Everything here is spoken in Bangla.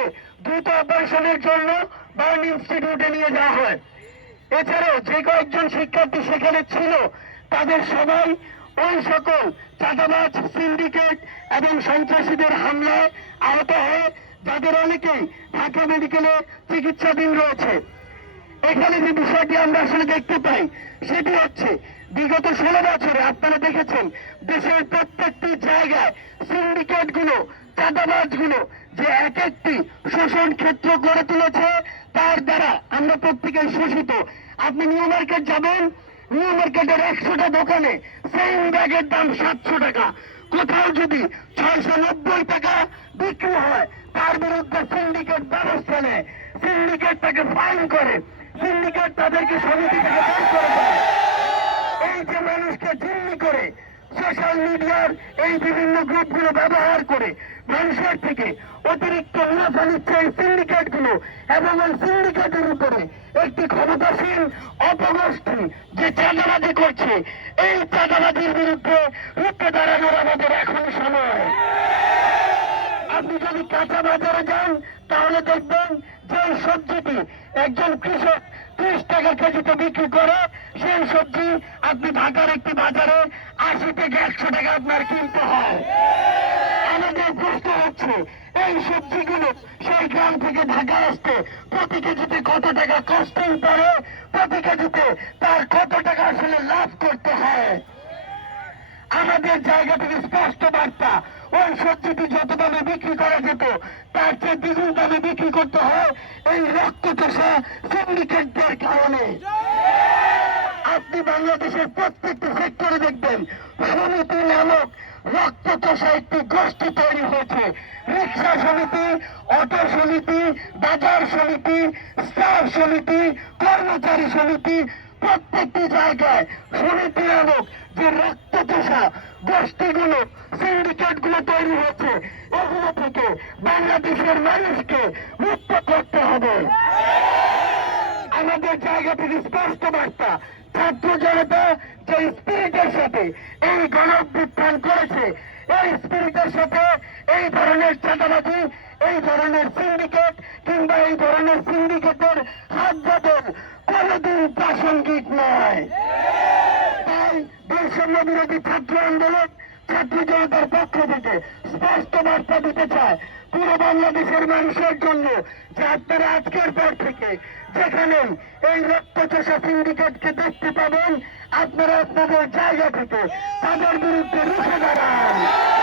তাদেরকে দ্রুত অপারেশনের জন্য বার্ন ইনস্টিটিউটে নিয়ে যাওয়া হয়। এছাড়াও যে কয়েকজন শিক্ষার্থী সেখানে ছিল, তাদের সবাই ওই সকল চাঁদাবাজ সিন্ডিকেট এবং সন্ত্রাসীদের হামলায় আহত হয়ে, যাদের অনেকেই ঢাকা মেডিকেলে চিকিৎসাধীন রয়েছে। এখানে যে বিষয়টি আমরা আসলে দেখতে পাই, সেটি হচ্ছে, বিগত ষোলো বছরে আপনারা দেখেছেন, দেশের প্রত্যেকটি জায়গায় সিন্ডিকেটগুলো চাঁদাবাজগুলো যে এক একটি শোষণ ক্ষেত্র গড়ে তুলেছে, তার দ্বারা আমরা প্রত্যেকেই শোষিত। আপনি নিউ মার্কেট যাবেন, নিউ মার্কেটের একশোটা দোকানে সেম ব্যাগের দাম সাতশো টাকা। কোথাও যদি ছয়শো নব্বই টাকা বিক্রি হয়, তার বিরুদ্ধে সিন্ডিকেট ব্যবস্থা নেয়। সিন্ডিকেট তাকে ফাইন করে। সিন্ডিকেট তাদেরকে সমিতি থেকে বের করে দেয় এই যে মানুষকে জিম্মি করে সোশ্যাল মিডিয়ার এই বিভিন্ন গ্রুপগুলো ব্যবহার করে মানুষের থেকে অতিরিক্ত মুনাফা নিচ্ছে এই সিন্ডিকেটগুলো এবং ওই সিন্ডিকেটের উপরে একটি ক্ষমতাসীন অপগোষ্ঠী যে চাঁদাবাজি করছে, এই চাঁদাবাজির বিরুদ্ধে রুখে দাঁড়ানোর আমাদের এখন সময়। আপনি যদি কাঁচা বাজারে যান, তাহলে দেখবেন যে সবজিটি একজন কৃষক ত্রিশ টাকা কেজিতে বিক্রি করে, সেই সবজি আপনি ঢাকার একটি বাজারে আশি থেকে একশো টাকা আপনার কিনতে হয়। আমাদের প্রশ্ন হচ্ছে। এই সবজিগুলো সেই গ্রাম থেকে ঢাকা আসতে প্রতি কেজিতে কত টাকা কস্টিং পড়ে প্রতি কেজিতে তার কত টাকা আসলে লাভ করতে হয়? আমাদের জায়গা থেকে স্পষ্ট বার্তা, ওই সবজিটি যত দামে বিক্রি করা যেত, তার চেয়ে দ্বিগুণ দামে বিক্রি করতে হয়। এই রক্ত চষা সিন্ডিকেটদের কারণে। বাংলাদেশের প্রত্যেকটি সেক্টরে দেখবেন। সমিতি নামক রক্ত চষা একটি গোষ্ঠী তৈরি হয়েছে। রিক্সা সমিতি, অটো সমিতি, বাজার সমিতি, স্টাফ সমিতি, কর্মচারী সমিতি, প্রত্যেকটি জায়গায় সমিতি নামক যে রক্ত চষা গোষ্ঠীগুলো সিন্ডিকেটগুলো তৈরি হয়েছে, এগুলো থেকে বাংলাদেশের মানুষকে মুক্ত করতে হবে। আমাদের জায়গা থেকে স্পষ্ট বার্তা যে স্পিরিটের সাথে এই করেছে, এই স্পিরিটের সাথে এই ধরনের চাঁদাবাজি, এই ধরনের সিন্ডিকেট কিংবা এই ধরনের সিন্ডিকেটের হাত যাদের কোনদিন প্রাসঙ্গিক নয়। তাই বৈষম্য বিরোধী ছাত্র আন্দোলন ছাত্র জনতার পক্ষ থেকে স্পষ্ট বার্তা দিতে চায় পুরো বাংলাদেশের মানুষের জন্য যে আপনারা আজকের পর থেকে যেখানে এই রক্তচোষা সিন্ডিকেটকে দেখতে পাবেন, আপনারা আপনাদের জায়গা থেকে তাদের বিরুদ্ধে রুখে দাঁড়ান।